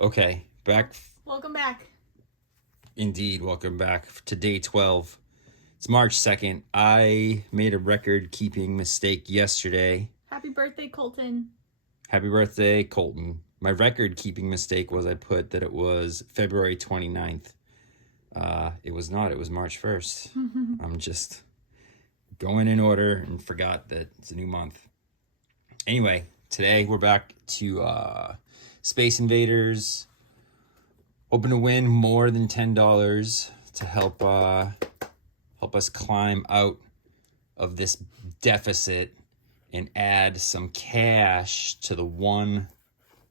Okay, back. Welcome back. Indeed, welcome back to day 12. It's March 2nd. I made a record-keeping mistake yesterday. Happy birthday, Colton. Happy birthday, Colton. My record-keeping mistake was I put that it was February 29th. It was not. It was March 1st. I'm just going in order and forgot that it's a new month. Anyway, today we're back to Space Invaders. Hoping to win more than $10 to help us climb out of this deficit and add some cash to the one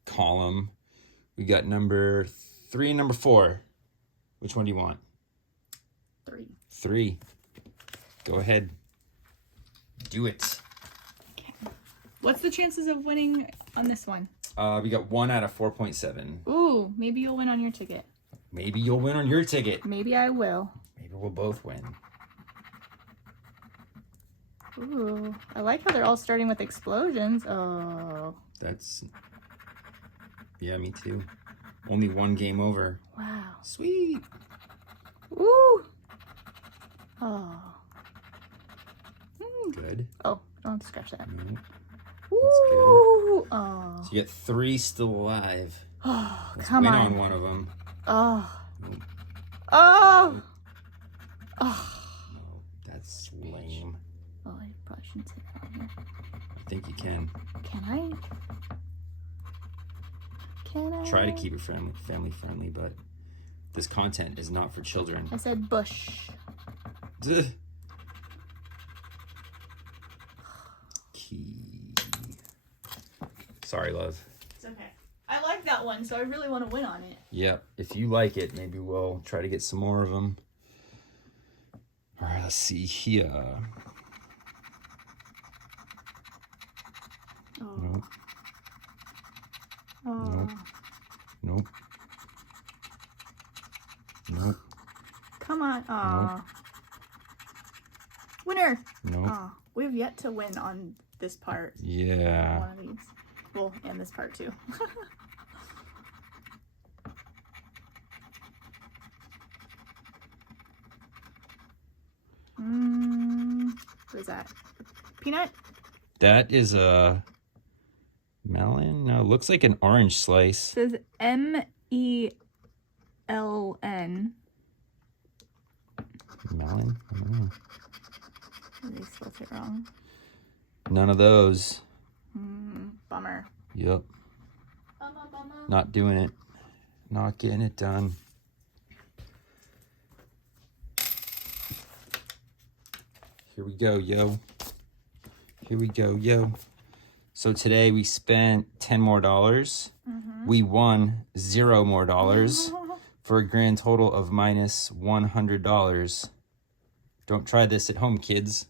column. We got number 3 and number 4. Which one do you want? 3. 3. Go ahead. Do it. Okay. What's the chances of winning on this one? We got 1 out of 4.7. Ooh, maybe you'll win on your ticket. Maybe you'll win on your ticket. Maybe I will. Maybe we'll both win. Ooh, I like how they're all starting with explosions. Oh. That's... Yeah, me too. Only one game over. Wow. Sweet. Ooh. Oh. Good. Oh, don't have to scratch that. Mm-hmm. Ooh. Oh. So you get 3 still alive. Oh, Let's come win on. on one of them. Oh. Nope. Oh. Oh. No, that's lame. Oh, I probably shouldn't say that on here. I think you can. Can I? Can I? Try to keep it family friendly, but this content is not for children. I said bush. Duh. Key. Sorry, love. It's okay. I like that one, so I really want to win on it. Yep. If you like it, maybe we'll try to get some more of them. All right, let's see here. Oh. Nope. Oh. Nope. Nope. Come on. Oh. Nope. Winner. Nope. Oh. We've yet to win on this part. Yeah. One of these. Well, and this part too. What is that? Peanut? That is a melon. No, it looks like an orange slice. It says MELN. Melon? I don't know. They spelled it wrong. None of those. Bummer. Yep. Bummer. Not doing it. Not getting it done. Here we go, yo. Here we go, yo. So today we spent $10 more. We won $0 more for a grand total of minus $100. Don't try this at home, kids.